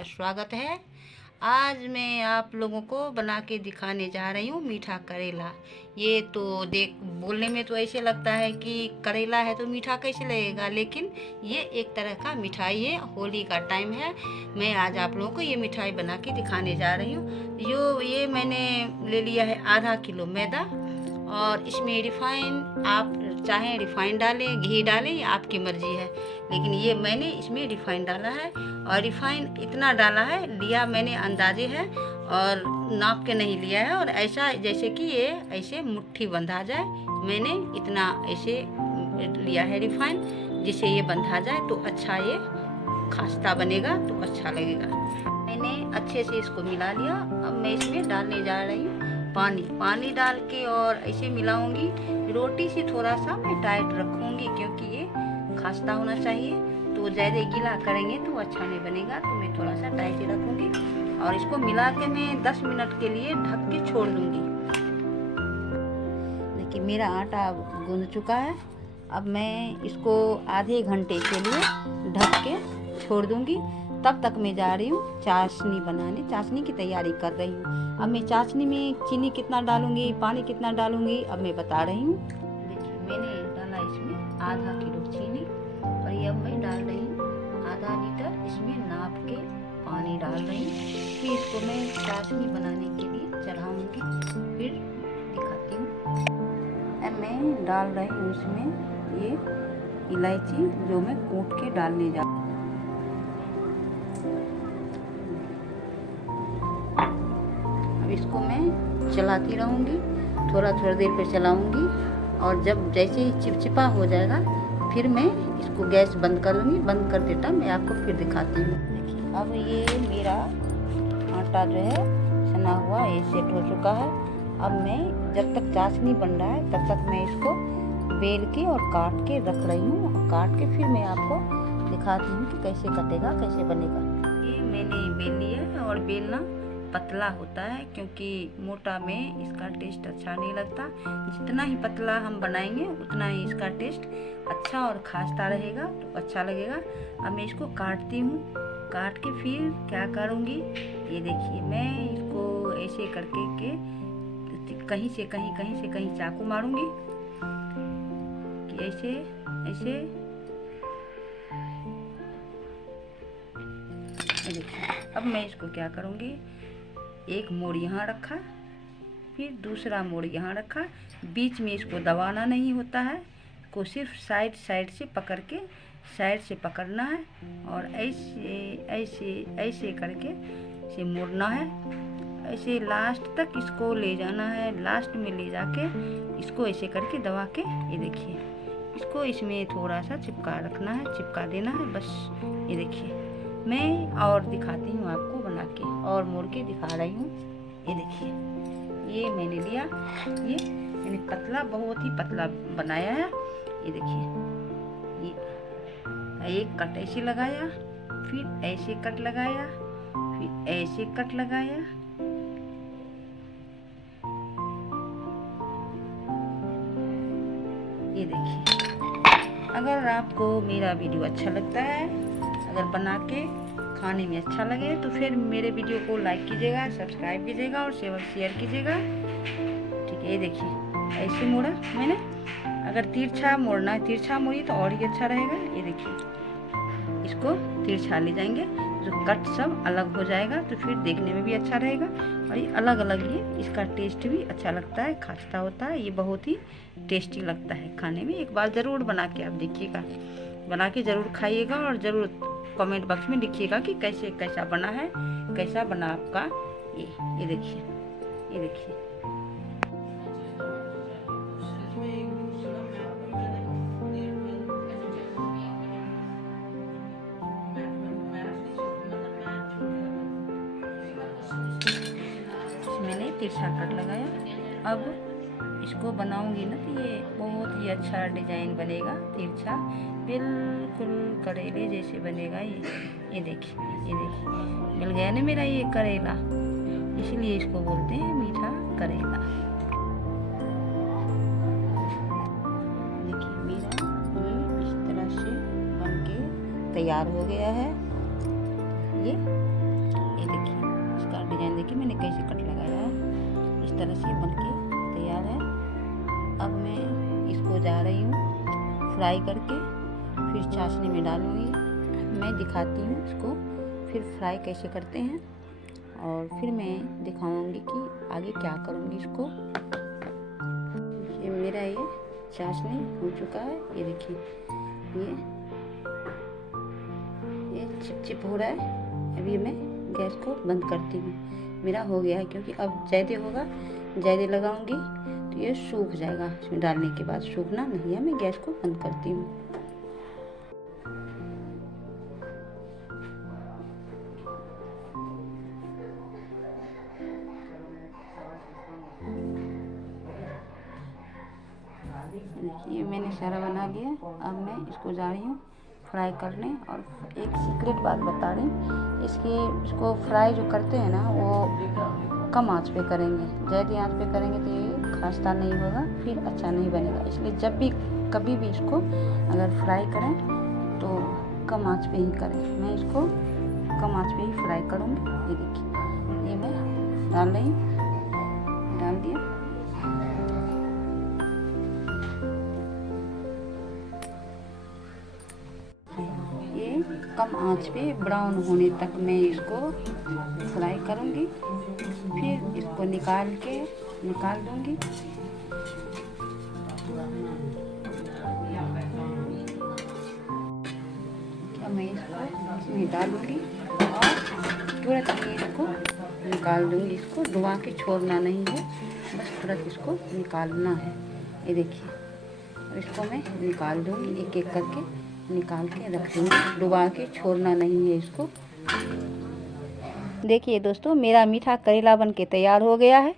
आपका स्वागत है। आज मैं आप लोगों को बना के दिखाने जा रही हूँ मीठा करेला। ये तो देख बोलने में तो ऐसे लगता है कि करेला है तो मीठा कैसे लगेगा, लेकिन ये एक तरह का मिठाई है। होली का टाइम है, मैं आज आप लोगों को ये मिठाई बना के दिखाने जा रही हूँ। ये मैंने ले लिया है आधा किलो मैदा, और इसमें रिफाइन, आप चाहें रिफाइन डालें, घी डालें, ये आपकी मर्जी है, लेकिन ये मैंने इसमें रिफाइन डाला है। और रिफाइन इतना डाला है, लिया मैंने अंदाजे है और नाप के नहीं लिया है। और ऐसा जैसे कि ये ऐसे मुट्ठी बंधा जाए, मैंने इतना ऐसे लिया है रिफाइन, जिससे ये बंधा जाए तो अच्छा ये खास्ता बनेगा, तो अच्छा लगेगा। मैंने अच्छे से इसको मिला लिया। अब मैं इसमें डालने जा रही हूँ पानी डाल के, और ऐसे मिलाऊंगी। रोटी से थोड़ा सा मैं टाइट रखूंगी, क्योंकि ये खास्ता होना चाहिए, तो ज़्यादा गीला करेंगे तो अच्छा नहीं बनेगा, तो मैं थोड़ा सा टाइट ही रखूंगी। और इसको मिला के मैं 10 मिनट के लिए ढक के छोड़ दूंगी। देखिए मेरा आटा गूंद चुका है। अब मैं इसको आधे घंटे के लिए ढक के छोड़ दूंगी। तब तक मैं जा रही हूँ चाशनी बनाने, चाशनी की तैयारी कर रही हूँ। अब मैं चाशनी में चीनी कितना डालूंगी, पानी कितना डालूंगी, अब मैं बता रही हूँ। देखिए मैंने डाला इसमें आधा किलो चीनी, और ये अब मैं डाल रही हूँ आधा लीटर इसमें नाप के पानी डाल रही हूँ। फिर इसको मैं चाशनी बनाने के लिए चढ़ाऊँगी, फिर दिखाती हूँ। अब मैं डाल रही हूँ इसमें ये इलायची, जो मैं कूट के डालने जा। इसको मैं चलाती रहूँगी, थोड़ा देर पे चलाऊँगी, और जब जैसे ही चिपचिपा हो जाएगा फिर मैं इसको गैस बंद कर लूँगी। बंद कर देता मैं आपको फिर दिखाती हूँ। देखिए अब ये मेरा आटा जो है सना हुआ ये सेट हो चुका है। अब मैं जब तक चाशनी बन रहा है तब तक मैं इसको बेल के और काट के रख रही हूँ। काट के फिर मैं आपको दिखाती हूँ कि कैसे कटेगा, कैसे बनेगा। ये मैंने बेल लिया है, और बेलना पतला होता है, क्योंकि मोटा में इसका टेस्ट अच्छा नहीं लगता। जितना ही पतला हम बनाएंगे उतना ही इसका टेस्ट अच्छा और खास्ता रहेगा, तो अच्छा लगेगा। अब मैं इसको काटती हूँ। काट के फिर क्या करूँगी, ये देखिए मैं इसको ऐसे करके कहीं से कहीं चाकू मारूंगी कि ऐसे ऐसे। देखिए अब मैं इसको क्या करूँगी, एक मोड़ यहाँ रखा, फिर दूसरा मोड़ यहाँ रखा। बीच में इसको दबाना नहीं होता है, को सिर्फ साइड से पकड़ के साइड से पकड़ना है, और ऐसे ऐसे ऐसे करके इसे मोड़ना है। ऐसे लास्ट तक इसको ले जाना है। लास्ट में ले जाके इसको ऐसे करके दबा के, ये देखिए इसको इसमें थोड़ा सा चिपका रखना है, चिपका देना है बस। ये देखिए मैं और दिखाती हूँ आपको बना के, और मोड़ के दिखा रही हूँ। ये देखिए ये मैंने लिया, ये मैंने पतला, बहुत ही पतला बनाया है। ये देखिए ये एक कट ऐसे लगाया, फिर ऐसे कट लगाया, फिर ऐसे कट लगाया। ये देखिए अगर आपको मेरा वीडियो अच्छा लगता है, अगर बना के खाने में अच्छा लगे, तो फिर मेरे वीडियो को लाइक कीजिएगा, सब्सक्राइब कीजिएगा और शेयर कीजिएगा। ठीक है, ये देखिए ऐसे मोड़ा मैंने। अगर तिरछा मोड़ना है, तिरछा मोड़ी तो और ही अच्छा रहेगा। ये देखिए इसको तिरछा ले जाएंगे तो कट सब अलग हो जाएगा, तो फिर देखने में भी अच्छा रहेगा, और ये अलग अलग ये इसका टेस्ट भी अच्छा लगता है, खास्ता होता है। ये बहुत ही टेस्टी लगता है खाने में। एक बार ज़रूर बना के आप देखिएगा, बना के ज़रूर खाइएगा, और ज़रूर कमेंट बॉक्स में लिखिएगा कि कैसा बना है, कैसा बना आपका। ये देखिए, ये देखिए मैंने तिरछा कट लगाया। अब इसको बनाऊंगी ना तो ये बहुत ही अच्छा डिजाइन बनेगा, तिरछा बिल्कुल करेले जैसे बनेगा। ये देखिए मिल गया ना मेरा ये करेला, इसलिए इसको बोलते हैं मीठा करेला। देखिए मेरा ये इस तरह से बनके तैयार हो गया है। ये देखिए मैंने कैसे कट लगाया है। इस तरह से बन के तैयार है। अब मैं इसको जा रही हूँ फ्राई करके, फिर चाशनी में डालूँगी। मैं दिखाती हूँ इसको फिर फ्राई कैसे करते हैं, और फिर मैं दिखाऊंगी कि आगे क्या करूँगी इसको। ये मेरा ये चाशनी हो चुका है, ये देखिए ये चिपचिप हो रहा है। अभी मैं गैस को बंद करती हूँ। मेरा हो गया है, क्योंकि अब ज़्यादा होगा, ज़्यादा लगाऊंगी तो ये सूख जाएगा। इसमें डालने के बाद सूखना नहीं है। मैं गैस को बंद करती हूँ। देखिए मैंने सारा बना लिया। अब मैं इसको जा रही हूँ फ्राई करने। और एक सीक्रेट बात बता रही, इसको फ्राई जो करते हैं ना, वो कम आंच पे करेंगे। ज़्यादा आंच पे करेंगे तो ये खस्ता नहीं होगा, फिर अच्छा नहीं बनेगा। इसलिए जब भी कभी भी इसको अगर फ्राई करें तो कम आंच पे ही करें। मैं इसको कम आंच पे ही फ्राई करूँगी। ये देखिए ये मैं डाल रही, डाल दिया। कम आंच पे ब्राउन होने तक मैं इसको फ्राई करूँगी। फिर इसको निकाल दूँगी। क्या मैं इसको इसमें डालूँगी और तुरंत ही इसको निकाल दूँगी। इसको डुबा के छोड़ना नहीं है, बस तुरंत इसको निकालना है। ये देखिए, और इसको मैं निकाल दूँगी, एक एक करके निकाल के रख दूँगी। डुबा के छोड़ना नहीं है इसको। देखिए दोस्तों, मेरा मीठा करेला बन के तैयार हो गया है।